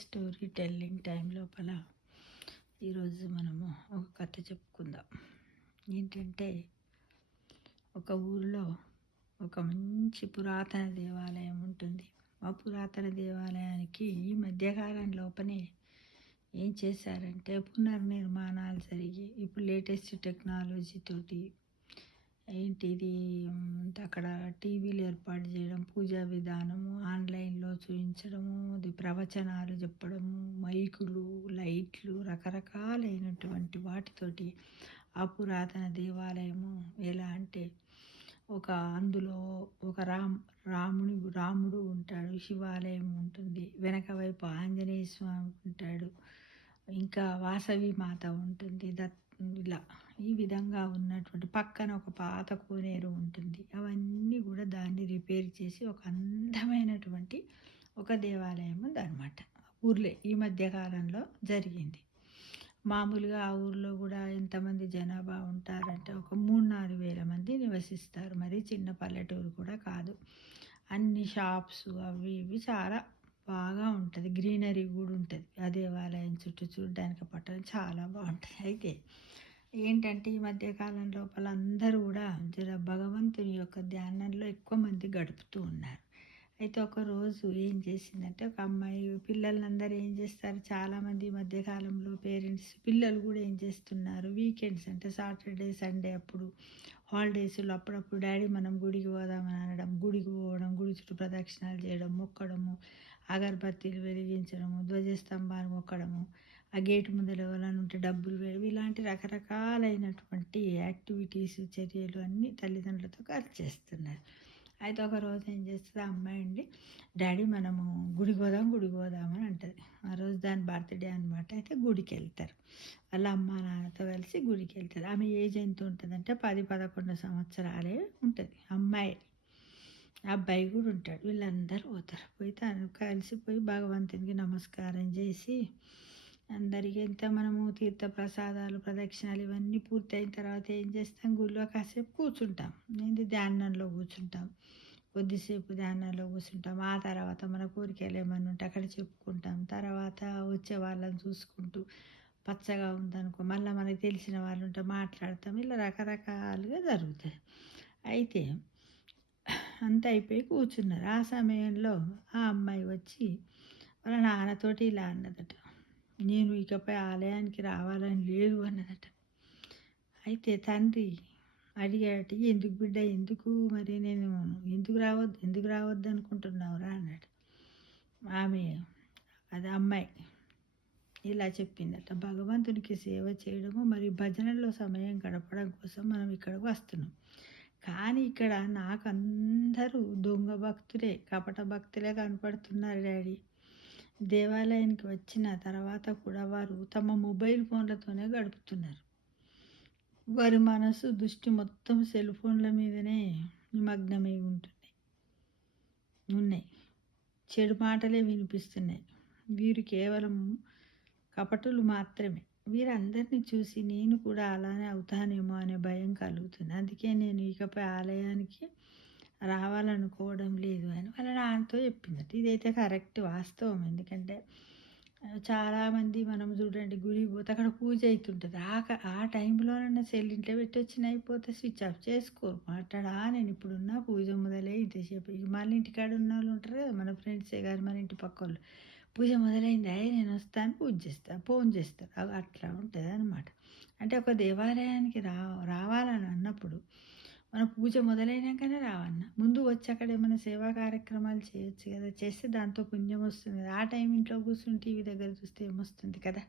Story telling time లోపల ఈరోజు మనము ఒక కథ చెప్పుకుందాం. ఏంటంటే, ఒక ఊరిలో ఒక మంచి పురాతన దేవాలయం ఉంటుంది. ఆ పురాతన దేవాలయానికి ఈ మధ్యకాలం లోపనే ఏం చేశారంటే పునర్నిర్మాణాలు జరిగి ఇప్పుడు లేటెస్ట్ టెక్నాలజీ తోటి ఏంటిది అక్కడ టీవీలు ఏర్పాటు చేయడం, పూజా విధానము ఆన్లైన్లో చూపించడము, అది ప్రవచనాలు చెప్పడము, మైకులు, లైట్లు, రకరకాలైనటువంటి వాటితోటి ఆ పురాతన దేవాలయము ఎలా అంటే అందులో ఒక రాముడు ఉంటాడు, శివాలయం ఉంటుంది, వెనక వైపు ఆంజనేయ స్వామి ఉంటాడు, ఇంకా వాసవి మాత ఉంటుంది, ఇలా ఈ విధంగా ఉన్నటువంటి పక్కన ఒక పాత కోనేరు ఉంటుంది. అవన్నీ కూడా దాన్ని రిపేర్ చేసి ఒక అందమైనటువంటి ఒక దేవాలయం ఉందన్నమాట. ఊర్లే ఈ మధ్యకాలంలో జరిగింది. మామూలుగా ఆ ఊర్లో కూడా ఎంతమంది జనాభా ఉంటారంటే ఒక 3-4 వేల మంది నివసిస్తారు. మరి చిన్న పల్లెటూరు కూడా కాదు. అన్ని షాప్స్ అవి ఇవి చాలా బాగా ఉంటుంది. గ్రీనరీ కూడా ఉంటుంది. ఆ దేవాలయం చుట్టూ చూడడానికి పట్టణం చాలా బాగుంటుంది. అయితే ఏంటంటే ఈ మధ్యకాలం లోపల అందరూ కూడా భగవంతుని యొక్క ధ్యానంలో ఎక్కువ మంది గడుపుతూ ఉన్నారు. అయితే ఒకరోజు ఏం చేసిందంటే ఒక అమ్మాయి పిల్లలందరూ ఏం చేస్తారు, చాలామంది ఈ మధ్యకాలంలో పేరెంట్స్ పిల్లలు కూడా ఏం చేస్తున్నారు, వీకెండ్స్ అంటే సాటర్డే సండే అప్పుడు హాలిడేస్లో అప్పుడప్పుడు డాడీ మనం గుడికి పోదామని అనడం, గుడికి పోవడం, గుడి చుట్టూ ప్రదక్షిణాలు చేయడం, మొక్కడము, అగరబత్తీలు వెలిగించడము, ధ్వజస్తంభాన్ని మొక్కడము, ఆ గేటు ముందర ఎవరైనా ఉంటే డబ్బులు వేయడం, ఇలాంటి రకరకాలైనటువంటి యాక్టివిటీస్ చర్యలు అన్నీ తల్లిదండ్రులతో కలిసి చేస్తున్నారు. అయితే ఒకరోజు ఏం చేస్తుంది ఆ అమ్మాయి అండి, డాడీ మనము గుడికి పోదామని అంటుంది. ఆ రోజు దాని బర్త్డే అనమాట. అయితే గుడికి వెళ్తారు. వాళ్ళ అమ్మ నాన్నతో కలిసి గుడికి వెళ్తారు. ఆమె ఏజ్ ఎంత ఉంటుందంటే 10-11 సంవత్సరాలే ఉంటుంది అమ్మాయి. అబ్బాయి కూడా ఉంటాడు. వీళ్ళందరూ పోతారు. పోయి తను కలిసిపోయి భగవంతునికి నమస్కారం చేసి అందరికీ మనము తీర్థప్రసాదాలు ప్రదక్షిణాలు ఇవన్నీ పూర్తయిన తర్వాత ఏం చేస్తాం, గుడిలో కాసేపు కూర్చుంటాం. ధ్యానంలో కూర్చుంటాం. కొద్దిసేపు ధ్యానంలో కూర్చుంటాం. ఆ తర్వాత మన కోరికలు ఏమన్నా ఉంటే అక్కడ చెప్పుకుంటాం. తర్వాత వచ్చే వాళ్ళని చూసుకుంటూ పచ్చగా ఉందనుకో మళ్ళీ మనకు తెలిసిన వాళ్ళు ఉంటే మాట్లాడతాం. ఇలా రకరకాలుగా జరుగుతుంది. అయితే అంతా అయిపోయి కూర్చున్నారు. ఆ సమయంలో ఆ అమ్మాయి వచ్చి వాళ్ళ నాన్నతోటి ఇలా అన్నదట, నేను ఇకపై ఆలయానికి రావాలని లేదు అన్నదట. అయితే తండ్రి అడిగాడట, ఎందుకు బిడ్డ, ఎందుకు మరి నేను ఎందుకు రావద్దు అనుకుంటున్నావురా అన్నాడు. ఆమె అది అమ్మాయి ఇలా చెప్పిందట, భగవంతునికి సేవ చేయడము మరి భజనలో సమయం గడపడం కోసం మనం ఇక్కడికి వస్తున్నాం. కానీ ఇక్కడ నాకు అందరూ దొంగ భక్తులే, కపట భక్తులే కనపడుతున్నారు డాడీ. దేవాలయానికి వచ్చిన తర్వాత కూడా వారు తమ మొబైల్ ఫోన్లతోనే గడుపుతున్నారు. వారి మనసు దృష్టి మొత్తం సెల్ ఫోన్ల మీదనే నిమగ్నమై ఉన్నాయి. చెడు మాటలే వినిపిస్తున్నాయి. వీరు కేవలం కపటులు మాత్రమే. వీరందరినీ చూసి నేను కూడా అలానే అవుతానేమో అనే భయం కలుగుతుంది. అందుకే నేను ఇకపై ఆలయానికి రావాలనుకోవడం లేదు అని వాళ్ళ నాన్నతో చెప్పిందట. ఇదైతే కరెక్ట్, వాస్తవం. ఎందుకంటే చాలామంది మనం చూడండి గుడికి పోతే అక్కడ పూజ అవుతుంటుంది. ఆ టైంలోనన్నా సెల్ ఇంట్లో పెట్టి వచ్చిన అయిపోతే స్విచ్ ఆఫ్ చేసుకోరు. మాట్లాడా నేను ఇప్పుడున్న పూజ మొదలై ఇంతసేపు ఇక మళ్ళీ ఇంటికాడ ఉన్న వాళ్ళు ఉంటారు కదా, మన ఫ్రెండ్సే కానీ మన ఇంటి పక్క వాళ్ళు, పూజ మొదలైంది అయ్యి నేను వస్తాను పూజ చేస్తాను ఫోన్ చేస్తాను, అట్లా ఉంటుంది అనమాట. అంటే ఒక దేవాలయానికి రావాలని అన్నప్పుడు మన పూజ మొదలైనాకనే రావన్న, ముందు వచ్చి అక్కడ ఏమైనా సేవా కార్యక్రమాలు చేయొచ్చు కదా, చేస్తే దాంతో పుణ్యం వస్తుంది కదా. ఆ టైం ఇంట్లో కూర్చుని టీవీ దగ్గర చూస్తే ఏమొస్తుంది కదా.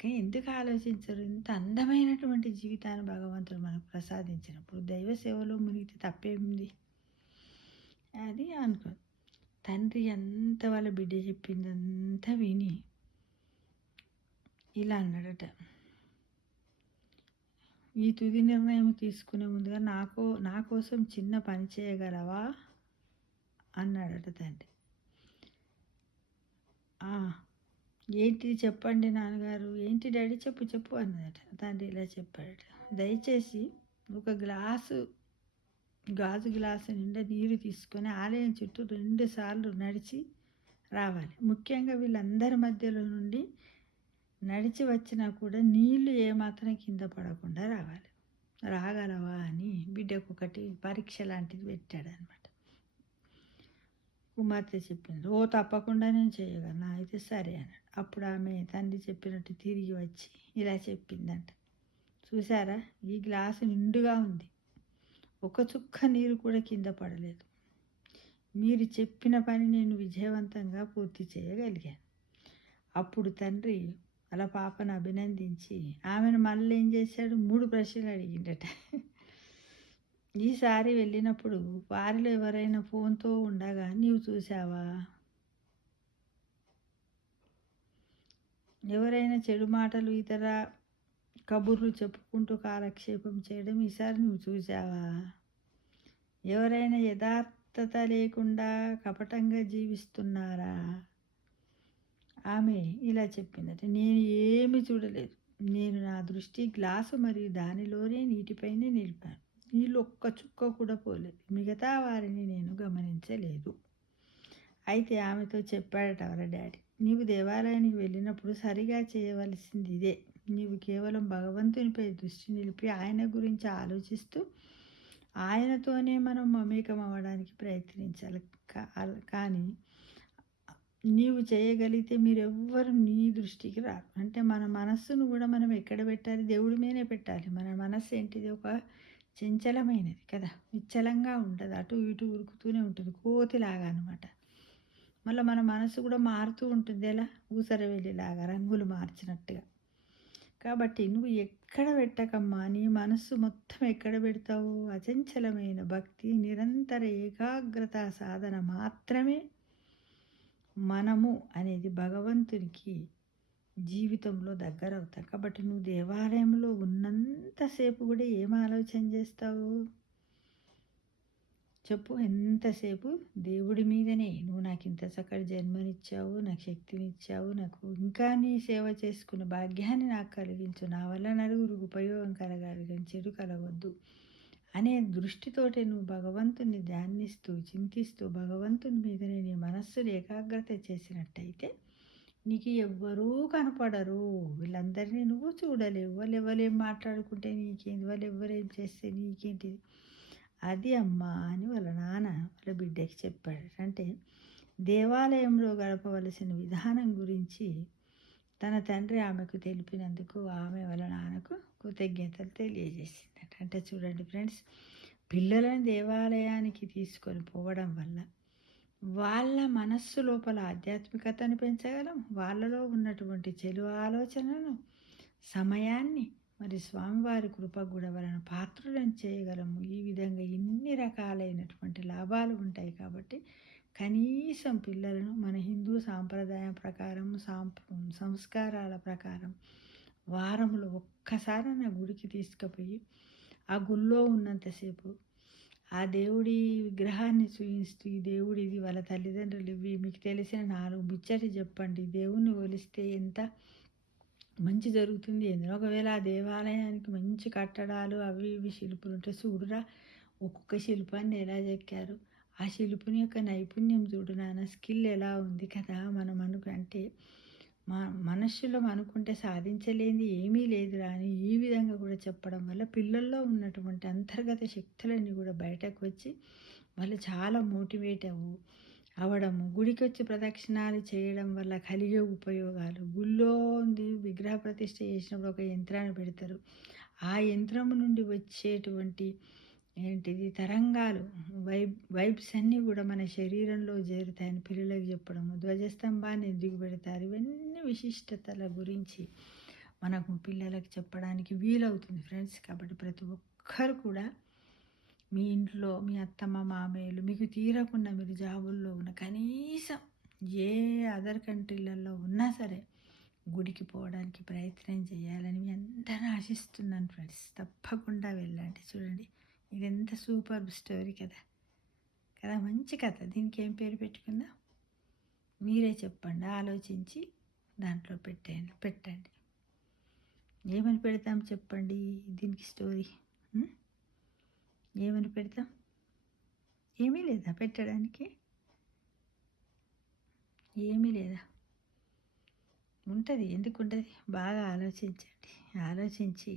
కానీ ఎందుకు ఆలోచించరు? ఇంత అందమైనటువంటి జీవితాన్ని భగవంతుడు మనకు ప్రసాదించినప్పుడు దైవ సేవలో మునిగితే తప్పేముంది అది అనుకో. తండ్రి అంత వాళ్ళ బిడ్డ చెప్పిందంతా విని ఇలా అన్నాడట, ఈ తుది నిర్ణయం తీసుకునే ముందుగా నా కోసం చిన్న పని చేయగలవా అన్నాడట తండ్రి. ఏంటి చెప్పండి నాన్నగారు, ఏంటి డాడీ చెప్పు అన్నదట. తండ్రి ఇలా చెప్పాడట, దయచేసి ఒక గాజు గ్లాసు నిండా నీరు తీసుకొని ఆలయం చుట్టూ 2 సార్లు నడిచి రావాలి. ముఖ్యంగా వీళ్ళందరి మధ్యలో నుండి నడిచి వచ్చినా కూడా నీళ్ళు ఏమాత్రం కింద పడకుండా రావాలి. రాగలవా అని బిడ్డకొకటి పరీక్ష లాంటిది పెట్టాడనమాట. కుమార్తె చెప్పింది. "ఓ తప్పకుండా నేను చేయగలను." అయితే సరే అన్నాడు. అప్పుడు ఆమె తండ్రి చెప్పినట్టు తిరిగి వచ్చి ఇలా చెప్పిందంట. "చూసారా, ఈ గ్లాసు నిండుగా ఉంది. ఒక చుక్క నీరు కూడా కింద పడలేదు. మీరు చెప్పిన పని నేను విజయవంతంగా పూర్తి చేయగలిగాను." అప్పుడు తండ్రి అలా పాపను అభినందించి ఆమెను మళ్ళీ ఏం చేశాడు, 3 ప్రశ్నలు అడిగిండట. ఈసారి వెళ్ళినప్పుడు వారిలో ఎవరైనా ఫోన్‌తో ఉండగా నీవు చూసావా? ఎవరైనా చెడు మాటలు, ఇతర కబుర్లు చెప్పుకుంటూ కాలక్షేపం చేయడం ఈసారి నువ్వు చూసావా? ఎవరైనా యథార్థత లేకుండా కపటంగా జీవిస్తున్నారా? ఆమె ఇలా చెప్పిందట. నేను ఏమీ చూడలేదు. నేను నా దృష్టి గ్లాసు మరియు దానిలోనే నీటిపైనే నిలిపాను. నీళ్ళు ఒక్క చుక్క కూడా పోలేదు. మిగతా వారిని నేను గమనించలేదు. అయితే ఆమెతో చెప్పాడట వాళ్ళ డాడీ, నీవు దేవాలయానికి వెళ్ళినప్పుడు సరిగా చేయవలసింది ఇదే. నీవు కేవలం భగవంతునిపై దృష్టి నిలిపి ఆయన గురించి ఆలోచిస్తూ ఆయనతోనే మనం మమేకం అవ్వడానికి ప్రయత్నించాలి. కానీ నీవు చేయగలిగితే మీరెవ్వరు నీ దృష్టికి రారు. అంటే మన మనస్సును కూడా మనం ఎక్కడ పెట్టాలి? దేవుడి మీదనే పెట్టాలి. మన మనస్సు ఏంటిది? ఒక చంచలమైనది కదా, నిశ్చలంగా ఉంటుంది. అటు ఇటు ఉరుకుతూనే ఉంటుంది, కోతిలాగా అనమాట. మళ్ళీ మన మనసు కూడా మారుతూ ఉంటుంది. ఎలా? ఊసరవెల్లిలాగా రంగులు మార్చినట్టుగా. కాబట్టి నువ్వు ఎక్కడ పెట్టకమ్మా, నీ మనస్సు మొత్తం ఎక్కడ పెడతావు? అచంచలమైన భక్తి, నిరంతర ఏకాగ్రత సాధన మాత్రమే మనము అనేది భగవంతునికి జీవితంలో దగ్గర అవుతాం. కాబట్టి నువ్వు దేవాలయంలో ఉన్నంతసేపు కూడా ఏం ఆలోచన చేస్తావు చెప్పు? ఎంతసేపు దేవుడి మీదనే. నువ్వు నాకు ఇంత చక్కటి జన్మనిచ్చావు, నాకు శక్తినిచ్చావు, నాకు ఇంకా నీ సేవ చేసుకున్న భాగ్యాన్ని నాకు కలిగించు, నా వల్ల నలుగురికి ఉపయోగం కలగాలి కానీ చెడు కలగొద్దు అనే దృష్టితోటే నువ్వు భగవంతుని ధ్యానిస్తూ చింతిస్తూ భగవంతుని మీదనే నీ మనస్సును ఏకాగ్రత చేసినట్టయితే నీకు ఎవ్వరూ కనపడరు. వీళ్ళందరినీ నువ్వు చూడలేవు. వాళ్ళు ఎవరేం మాట్లాడుకుంటే నీకేంటి, వాళ్ళు ఎవరేం చేస్తే నీకేంటిది. అది అమ్మా అని వాళ్ళ నాన్న వాళ్ళ బిడ్డకి చెప్పాడు. అంటే దేవాలయంలో గడపవలసిన విధానం గురించి తన తండ్రి ఆమెకు తెలిపినందుకు ఆమె వాళ్ళ నాన్నకు కృతజ్ఞతలు తెలియజేసిందట. అంటే చూడండి ఫ్రెండ్స్, పిల్లలను దేవాలయానికి తీసుకొని పోవడం వల్ల వాళ్ళ మనస్సు లోపల ఆధ్యాత్మికతను పెంచగలం, వాళ్ళలో ఉన్నటువంటి చెడు ఆలోచనలను, సమయాన్ని మరి స్వామివారి కృప కూడా వాళ్ళను పాత్రులను చేయగలము. ఈ విధంగా ఇన్ని రకాలైనటువంటి లాభాలు ఉంటాయి. కాబట్టి కనీసం పిల్లలను మన హిందూ సాంప్రదాయం ప్రకారం సంస్కారాల ప్రకారం వారంలో ఒక్కసారి నా గుడికి తీసుకుపోయి ఆ గుళ్ళో ఉన్నంతసేపు ఆ దేవుడి విగ్రహాన్ని చూపిస్తూ, ఈ దేవుడిది, వాళ్ళ తల్లిదండ్రులు ఇవి, మీకు తెలిసిన 4 ముచ్చటి చెప్పండి, దేవుణ్ణి ఒలిస్తే ఎంత మంచి జరుగుతుంది ఏంది. ఒకవేళ ఆ దేవాలయానికి మంచి కట్టడాలు అవి ఇవి శిల్పులు ఉంటే చూడురా, ఒక్కొక్క శిల్పాన్ని ఎలా చెక్కారు, ఆ శిల్పుని యొక్క నైపుణ్యం చూడు నాన్న, స్కిల్ ఎలా ఉంది కదా. మనం అంటే మనుషులం అనుకుంటే సాధించలేనిది ఏమీ లేదురా అని ఈ విధంగా కూడా చెప్పడం వల్ల పిల్లల్లో ఉన్నటువంటి అంతర్గత శక్తులన్నీ కూడా బయటకు వచ్చి వాళ్ళు చాలా మోటివేట్ అవ్వడము, గుడికి వచ్చి ప్రదక్షిణాలు చేయడం వల్ల కలిగే ఉపయోగాలు. గుళ్ళో ఉంది విగ్రహ ప్రతిష్ఠ చేసినప్పుడు ఒక యంత్రాన్ని పెడతారు. ఆ యంత్రము నుండి వచ్చేటువంటి ఏంటిది తరంగాలు, వైబ్స్ అన్నీ కూడా మన శరీరంలో చేరుతాయని పిల్లలకు చెప్పడము, ధ్వజస్తంభాన్ని ఎందుకు పెడతారు, ఇవన్నీ విశిష్టతల గురించి మనకు పిల్లలకు చెప్పడానికి వీలవుతుంది ఫ్రెండ్స్. కాబట్టి ప్రతి ఒక్కరు కూడా మీ ఇంట్లో మీ అత్తమ్మ మామయ్యలు మీకు తీరకుండా మీరు జాబుల్లో ఉన్న కనీసం ఏ అదర్ కంట్రీలలో ఉన్నా సరే గుడికి పోవడానికి ప్రయత్నం చేయాలని మీ అందరూ ఆశిస్తున్నాను ఫ్రెండ్స్. తప్పకుండా వెళ్ళండి. చూడండి, ఇది ఎంత సూపర్ స్టోరీ కదా కదా, మంచి కథ. దీనికి ఏం పేరు పెట్టుకుందాం మీరే చెప్పండి, ఆలోచించి దాంట్లో పెట్టండి. ఏమని పెడతాం చెప్పండి దీనికి స్టోరీ? ఏమని పెడతాం? ఏమీ లేదా పెట్టడానికి? ఏమీ లేదా? ఉంటుంది, ఎందుకు ఉండదు? బాగా ఆలోచించండి. ఆలోచించి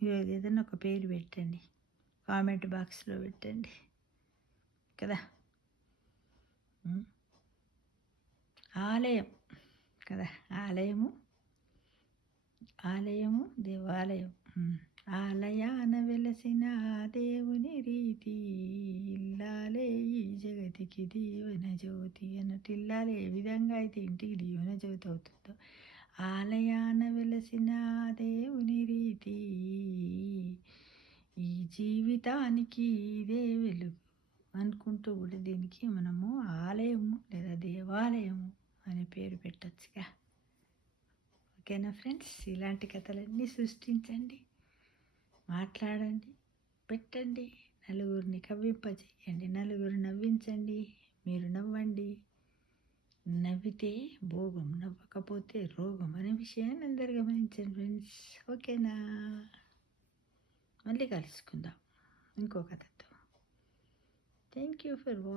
మీరు ఏదైనా ఒక పేరు పెట్టండి. కామెంట్ బాక్స్‌లో పెట్టండి కదా! హ్మ్. ఆలయం కదా! ఆలయము, ఆలయము, దేవాలయం. ఆలయాన వెలసిన ఆ దేవుని రీతి, ఇల్లాలే ఈ జగతికి దీవెన జ్యోతి అన్నట్టు, ఇల్లాలు ఏ విధంగా అయితే ఇంటికి దీవెన జ్యోతి అవుతుందో, ఆలయాన వెలసిన ఆ దేవుని రీతి, ఈ జీవితానికి ఇదే వెలుగు అనుకుంటూ కూడా దీనికి మనము ఆలయము లేదా దేవాలయము అనే పేరు పెట్టొచ్చుగా. ఓకేనా ఫ్రెండ్స్? ఇలాంటి కథలన్నీ సృష్టించండి, మాట్లాడండి, పెట్టండి, నలుగురిని కవ్వింపజేయండి, నలుగురు నవ్వించండి, మీరు నవ్వండి. నవ్వితే భోగం, నవ్వకపోతే రోగం అనే విషయాన్ని అందరు గమనించండి ఫ్రెండ్స్. ఓకేనా? మళ్ళీ కలుసుకుందాం ఇంకో కథతో. Thank you for watching.